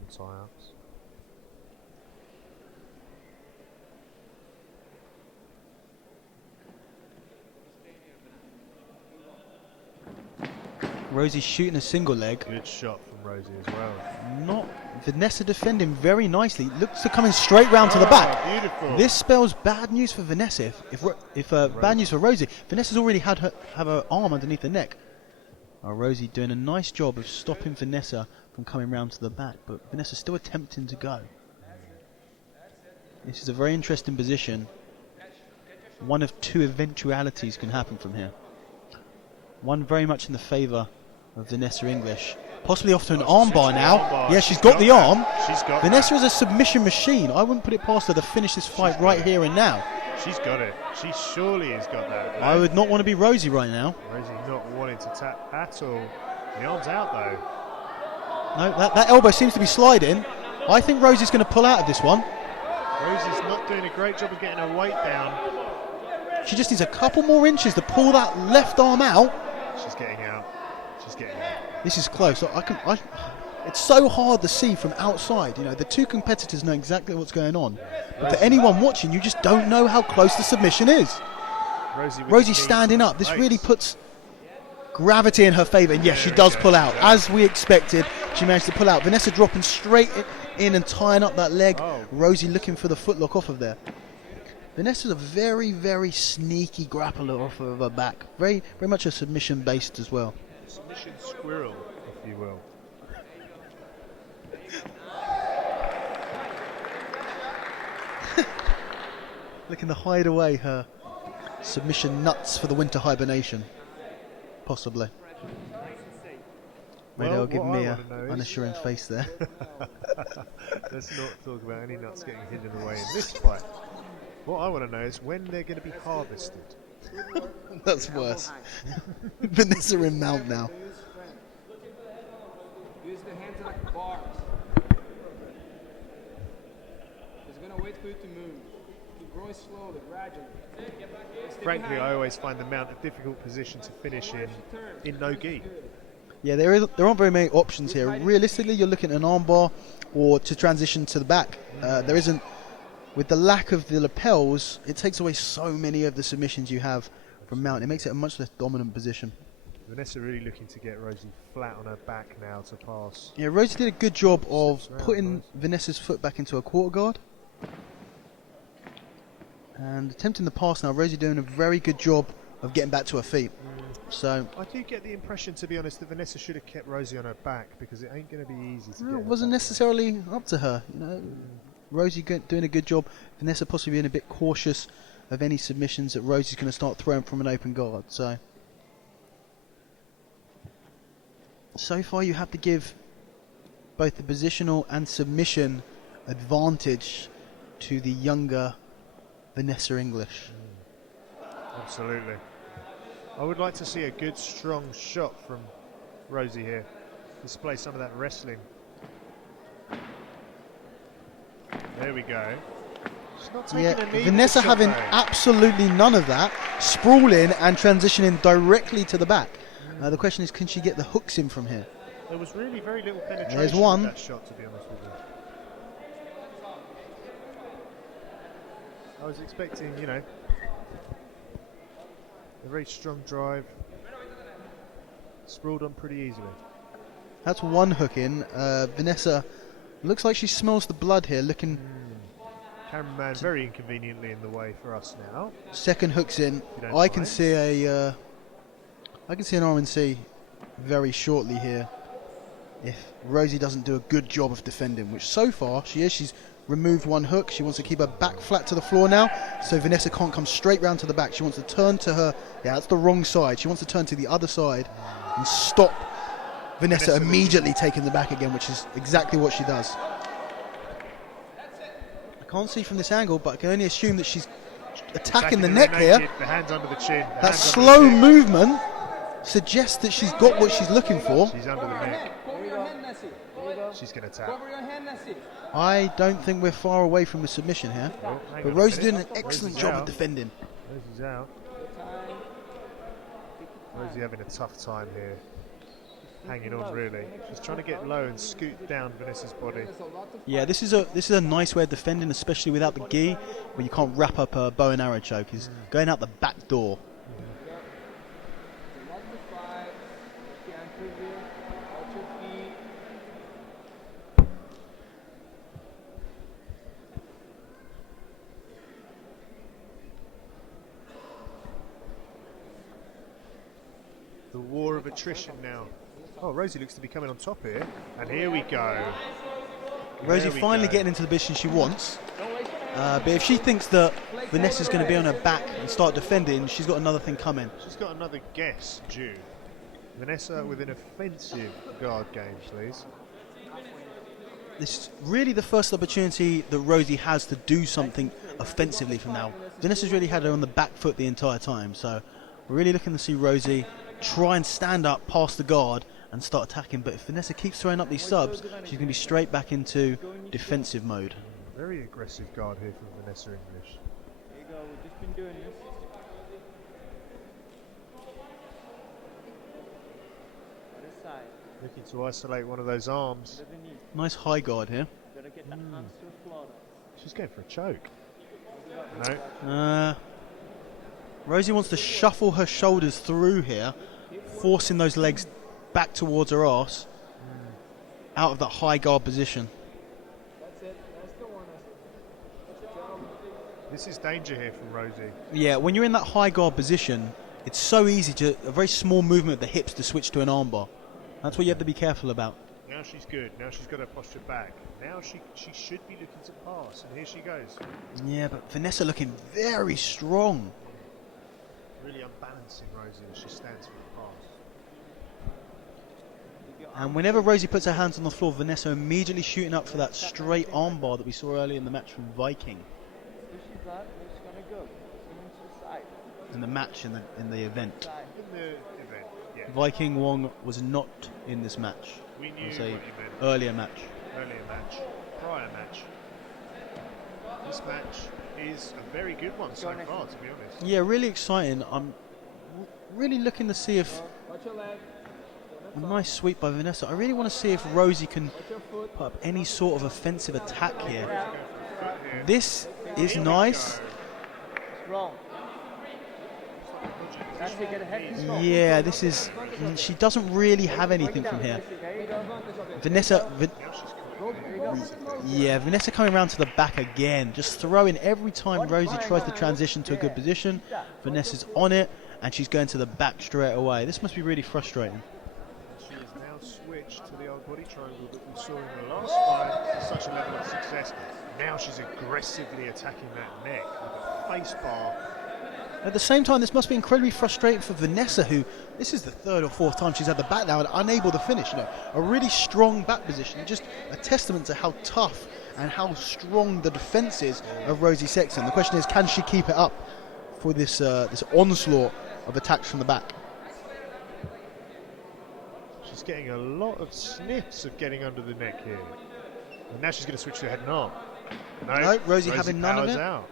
from tie-ups. Rosie's shooting a single leg. Good shot from Rosie as well. Not Vanessa defending very nicely. Looks to coming straight round to the back. Beautiful. This spells bad news for Vanessa. If bad news for Rosie. Vanessa's already have her arm underneath the neck. Rosie doing a nice job of stopping Vanessa from coming round to the back, but Vanessa's still attempting to go. This is a very interesting position. One of two eventualities can happen from here. One very much in the favour of Vanessa English. Possibly off to an armbar now. Yeah, she's got the arm. Vanessa is a submission machine. I wouldn't put it past her to finish this fight right here and now. She's got it. She surely has got that. I would not want to be Rosie right now. Rosie not wanting to tap at all. The arm's out though. No, that elbow seems to be sliding. I think Rosie's going to pull out of this one. Rosie's not doing a great job of getting her weight down. She just needs a couple more inches to pull that left arm out. She's getting out. She's getting out. This is close. It's so hard to see from outside. You know, the two competitors know exactly what's going on. But to anyone watching, you just don't know how close the submission is. Rosie's standing up. This really puts gravity in her favour. And yes, she does pull out. As we expected, she managed to pull out. Vanessa dropping straight in and tying up that leg. Rosie looking for the footlock off of there. Vanessa's a very, very sneaky grappler off of her back. Very, very much a submission based as well. Submission squirrel, if you will. Looking to hide away her submission nuts for the winter hibernation. Possibly. Maybe they'll give me an unassuring face there. Let's not talk about any nuts getting hidden away in this fight. What I want to know is when they're going to be harvested. That's worse. Vanessa in mount now. Use the hands like bars. He's going to wait for you to move. Keep growing slowly, gradually. Frankly, I always find the mount a difficult position to finish in no-gi. Yeah, there aren't very many options here. Realistically, you're looking at an armbar or to transition to the back. There isn't. With the lack of the lapels, it takes away so many of the submissions you have from mount. It makes it a much less dominant position. Vanessa really looking to get Rosie flat on her back now to pass. Yeah, Rosie did a good job of putting Vanessa's foot back into a quarter guard. And attempting the pass now, Rosie doing a very good job of getting back to her feet. So I do get the impression, to be honest, that Vanessa should have kept Rosie on her back because it ain't going to be easy to get. It wasn't necessarily up to her, you know. Rosie doing a good job. Vanessa possibly being a bit cautious of any submissions that Rosie's going to start throwing from an open guard. So far you have to give both the positional and submission advantage to the younger Vanessa English. Absolutely. I would like to see a good strong shot from Rosie here. Display some of that wrestling. There we go. She's not taking a knee. Vanessa having absolutely none of that. Sprawling and transitioning directly to the back. The question is, can she get the hooks in from here? There was really very little penetration There's one. with that shot, to be honest with you. I was expecting, you know, a very strong drive. Sprawled on pretty easily. That's one hook in. Vanessa looks like she smells the blood here, looking... Cameraman very inconveniently in the way for us now. Second hook's in. I can see an RNC very shortly here if Rosie doesn't do a good job of defending, which so far she is. She's removed one hook. She wants to keep her back flat to the floor now, so Vanessa can't come straight round to the back. She wants to turn to her... Yeah, that's the wrong side. She wants to turn to the other side and stop Vanessa immediately taking the back again, which is exactly what she does. I can't see from this angle, but I can only assume that she's attacking the neck here. The hands under the chin. That slow movement suggests that she's got what she's looking for. She's under the neck. She's going to tap. I don't think we're far away from the submission here. But Rosie's doing an excellent job of defending. Rosie's out. Rosie having a tough time here. hanging on really. She's trying to get low and scoot down Vanessa's body. Yeah, this is a nice way of defending, especially without the gi, where you can't wrap up a bow and arrow choke. He's going out the back door. The war of attrition now. Oh, Rosie looks to be coming on top here. And here we go. Rosie finally getting into the position she wants. But if she thinks that Vanessa's going to be on her back and start defending, she's got another thing coming. She's got another guess due. Vanessa with an offensive guard game, please. This is really the first opportunity that Rosie has to do something offensively from now. Vanessa's really had her on the back foot the entire time, so we're really looking to see Rosie try and stand up past the guard and start attacking. But if Vanessa keeps throwing up these subs, she's going to be straight back into defensive mode. Very aggressive guard here from Vanessa English. There you go, we've just been doing this. Other side. Looking to isolate one of those arms. Nice high guard here. Gotta get that hands to the floor. She's going for a choke. No. Rosie wants to shuffle her shoulders through here, forcing those legs back towards her arse, out of that high guard position. That's it. That's the one. That's the job. This is danger here from Rosie. Yeah, when you're in that high guard position, it's so easy to, a very small movement of the hips to switch to an armbar. That's what you have to be careful about. Now she's good. Now she's got her posture back. Now she should be looking to pass. And here she goes. Yeah, but Vanessa looking very strong. Really unbalancing Rosie as she stands for the pass. And whenever Rosie puts her hands on the floor, Vanessa immediately shooting up for that straight armbar that we saw earlier in the match from Viking. She's not. She's gonna go. Coming to the side. In the match, in the event. In the event, yeah. Viking Wong was not in this match. We knew It was what a you meant. earlier match. Earlier match. Prior match. This match is a very good one so far, to be honest. Yeah, really exciting. I'm really looking to see if Watch your leg. a nice sweep by Vanessa. I really want to see if Rosie can Watch your foot. put up any sort of offensive attack here. Foot here. This is nice. Strong. That's it. Get a head control. Yeah, this is. She doesn't really have anything from here. There you go. Vanessa. There you go. Yeah, Vanessa coming around to the back again. Just throwing every time Rosie tries to transition to a good position. Vanessa's on it, and she's going to the back straight away. This must be really frustrating. She has now switched to the old body triangle that we saw in the last fight to such a level of success. Now she's aggressively attacking that neck with a face bar. At the same time, this must be incredibly frustrating for Vanessa, who this is the third or fourth time she's had the back now and unable to finish. You know, a really strong back position, just a testament to how tough and how strong the defence is of Rosi Sexton. The question is, can she keep it up for this this onslaught of attacks from the back? She's getting a lot of sniffs of getting under the neck here. And now she's going to switch to head and arm. No, Rosie having none of powers it. out.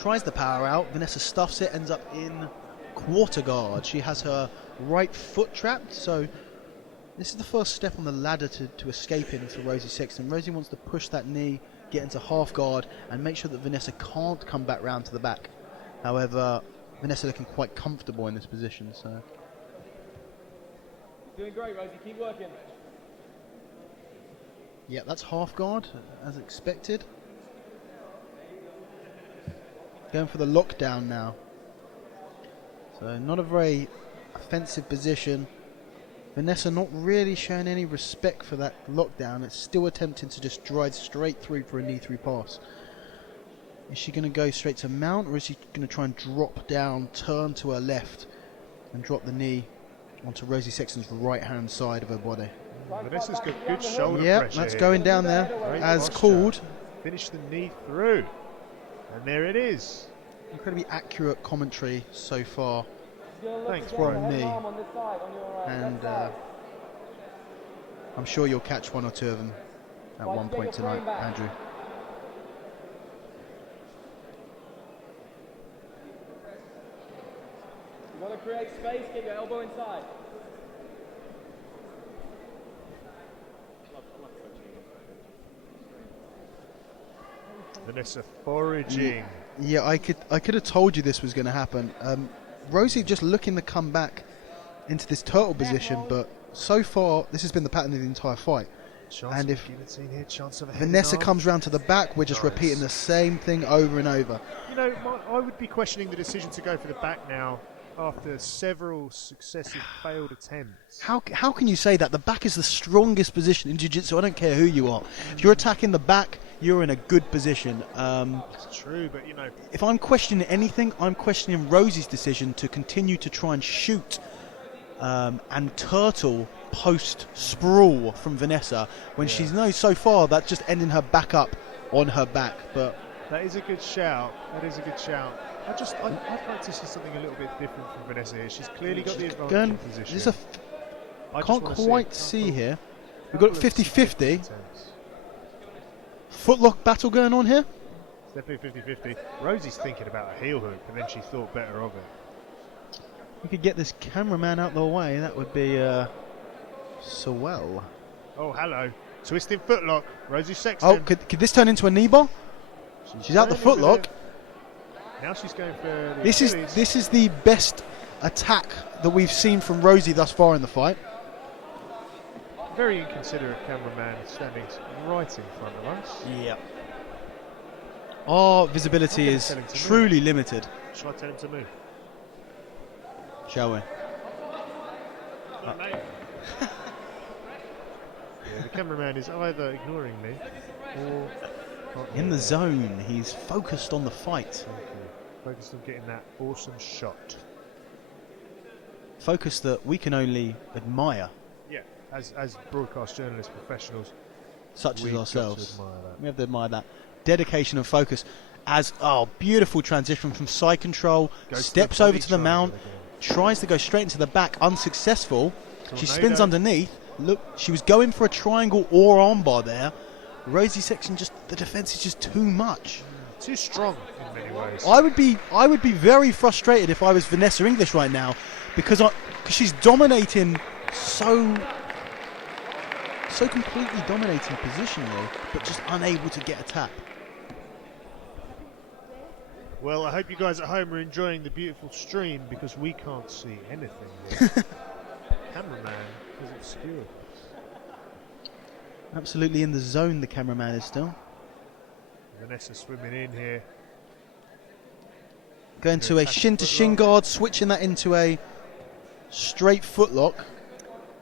Tries the power out. Vanessa stuffs it, ends up in quarter guard. She has her right foot trapped, so this is the first step on the ladder to escaping for Rosi Sexton. Rosie wants to push that knee, get into half guard, and make sure that Vanessa can't come back round to the back. However, Vanessa looking quite comfortable in this position. So Doing great, Rosie. Keep working. yeah, that's half guard as expected. Going for the lockdown now. So not a very offensive position. Vanessa not really showing any respect for that lockdown. It's still attempting to just drive straight through for a knee through pass. Is she going to go straight to mount, or is she going to try and drop down, turn to her left, and drop the knee onto Rosi Sexton's right hand side of her body? Vanessa's got good shoulder Yeah, pressure that's here. going down there Great as posture. called. Finish the knee through. And there it is. Incredibly accurate commentary so far. Thanks, from bro. me. And I'm sure you'll catch one or two of them at one point tonight, Andrew. You want to create space, get your elbow inside. Vanessa foraging. Yeah, I could have told you this was going to happen. Rosie just looking to come back into this turtle position, but so far this has been the pattern of the entire fight. And if Vanessa comes round to the back, we're just repeating the same thing over and over. You know, I would be questioning the decision to go for the back now after several successive failed attempts. How can you say that? The back is the strongest position in jiu-jitsu. I don't care who you are. If you're attacking the back, you're in a good position. It's true, but you know, if I'm questioning anything, I'm questioning Rosie's decision to continue to try and shoot and turtle post sprawl from Vanessa when she knows so far that's just ending her back up on her back. But that is a good shout. That is a good shout. I'd like to see something a little bit different from Vanessa here. She's clearly got the advantage in position. I can't quite see here. We've got 50-50. Footlock battle going on here. It's definitely 50-50. Rosie's thinking about a heel hook, and then she thought better of it. We could get this cameraman out the way. That would be swell. Oh, hello. Twisting footlock. Rosi Sexton. Oh, could this turn into a knee bar? She's out the footlock. Now she's going for the This is the best attack that we've seen from Rosie thus far in the fight. Very inconsiderate cameraman standing right in front of us. Yeah. Our visibility is truly limited. Shall I tell him to move? Shall we? Yeah, the cameraman is either ignoring me or in the zone. He's focused on the fight. Focused on getting that awesome shot. Focus that we can only admire. Yeah, as broadcast journalists, professionals, such as ourselves, we have to admire that dedication and focus. As beautiful transition from side control, steps over to the mount, tries to go straight into the back, unsuccessful. She spins underneath. Look, she was going for a triangle or armbar there. Rosi Sexton, the defense is just too much. Too strong in many ways. I would be very frustrated if I was Vanessa English right now, because she's dominating so completely dominating positionally, but just unable to get a tap. Well, I hope you guys at home are enjoying the beautiful stream, because we can't see anything here. Cameraman is obscure. Absolutely in the zone, the cameraman is still. Vanessa swimming in here. Going to a shin-to-shin guard, switching that into a straight footlock.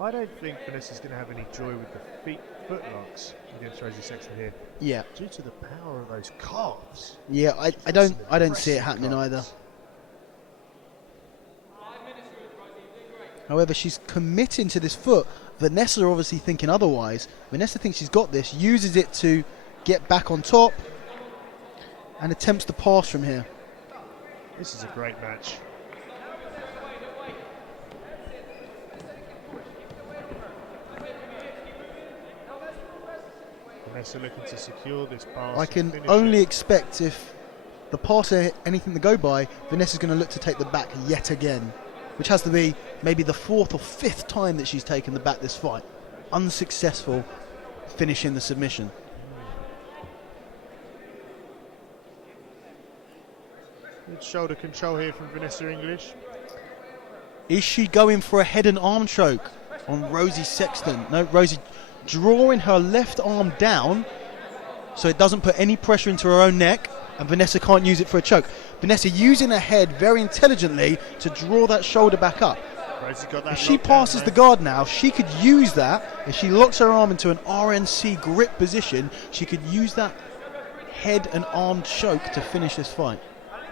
I don't think Vanessa's going to have any joy with the footlocks against Rosi Sexton here. Yeah. Due to the power of those calves. Yeah, I don't see it happening either. However, she's committing to this foot. Vanessa obviously thinking otherwise. Vanessa thinks she's got this, uses it to get back on top, and attempts to pass from here. This is a great match. Vanessa looking to secure this pass. I can only expect, if the pass anything to go by, Vanessa's going to look to take the back yet again, which has to be maybe the 4th or 5th time that she's taken the back this fight. Unsuccessful finishing the submission. Good shoulder control here from Vanessa English. Is she going for a head and arm choke on Rosi Sexton? No, Rosie drawing her left arm down so it doesn't put any pressure into her own neck, and Vanessa can't use it for a choke. Vanessa using her head very intelligently to draw that shoulder back up. Rosie got that. If she passes the guard now, she could use that. If she locks her arm into an RNC grip position, she could use that head and arm choke to finish this fight.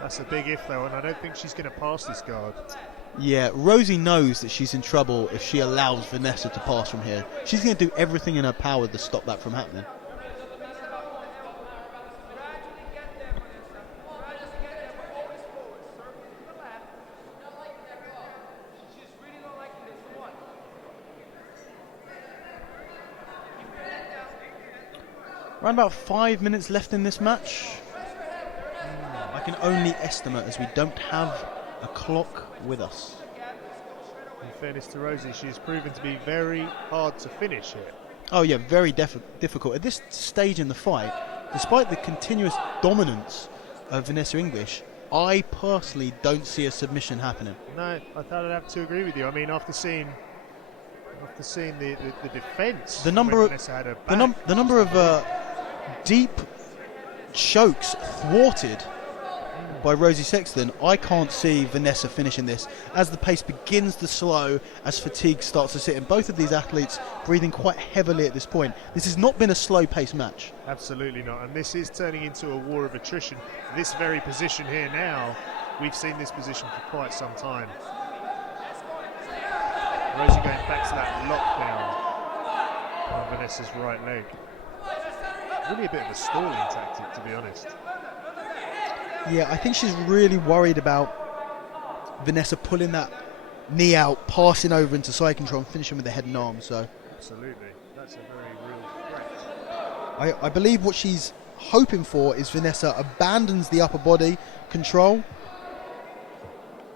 That's a big if though, and I don't think she's going to pass this guard. Yeah, Rosie knows that she's in trouble if she allows Vanessa to pass from here. She's going to do everything in her power to stop that from happening. Around about 5 minutes left in this match. I can only estimate, as we don't have a clock with us. In fairness to Rosie, she's proven to be very hard to finish here. Oh yeah, very difficult. At this stage in the fight, despite the continuous dominance of Vanessa English, I personally don't see a submission happening. No, I thought I'd have to agree with you. I mean, after seeing the defence, The number of Vanessa had her back, the number of deep chokes thwarted by Rosi Sexton, I can't see Vanessa finishing this as the pace begins to slow, as fatigue starts to sit in. Both of these athletes breathing quite heavily at this point. This has not been a slow pace match. Absolutely not, and this is turning into a war of attrition. This very position here now, we've seen this position for quite some time. Rosie going back to that lockdown on Vanessa's right leg. Really a bit of a stalling tactic, to be honest. Yeah, I think she's really worried about Vanessa pulling that knee out, passing over into side control and finishing with the head and arm. So absolutely, that's a very real threat. I believe what she's hoping for is Vanessa abandons the upper body control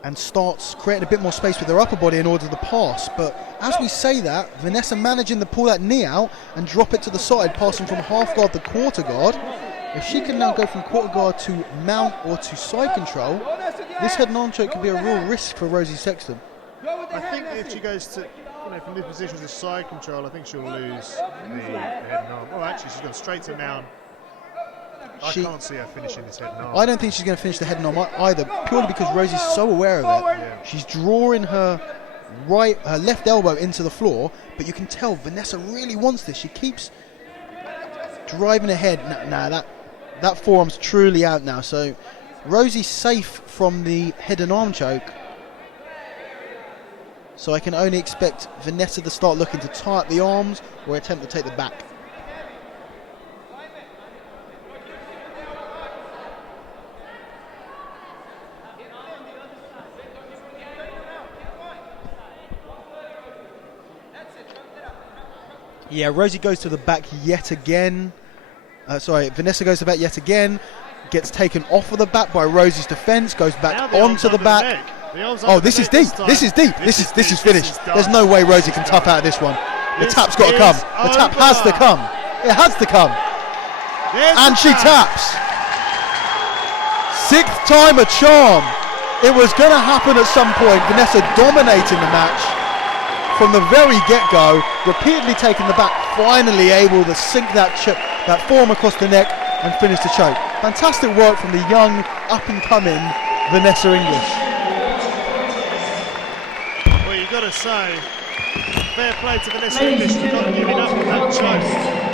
and starts creating a bit more space with her upper body in order to pass. But as we say that, Vanessa managing to pull that knee out and drop it to the side, passing from half guard to quarter guard. If she can now go from quarter guard to mount or to side control, this head and arm choke could be a real risk for Rosi Sexton. I think if she goes to, from this position to side control, I think she'll lose the head and arm. Oh, actually, she's gone straight to mount. I can't see her finishing this head and arm. I don't think she's going to finish the head and arm either, purely because Rosie's so aware of it. Yeah. She's drawing her left elbow into the floor, but you can tell Vanessa really wants this. She keeps driving ahead. That forearm's truly out now. So Rosie's safe from the head and arm choke. So I can only expect Vanessa to start looking to tie up the arms or attempt to take the back. Yeah, Rosie goes to the back yet again. Vanessa goes to the back yet again. Gets taken off of the back by Rosie's defence. Goes back onto the back. Oh, this is deep. This is deep. This is finished. There's no way Rosie can tap out of this one. The tap's got to come. The tap has to come. It has to come. And she taps. Sixth time a charm. It was going to happen at some point. Vanessa dominating the match from the very get-go, repeatedly taking the back, finally able to sink that forearm across the neck and finish the choke. Fantastic work from the young, up-and-coming Vanessa English. Well, you've got to say, fair play to Vanessa English for not giving up on that choke.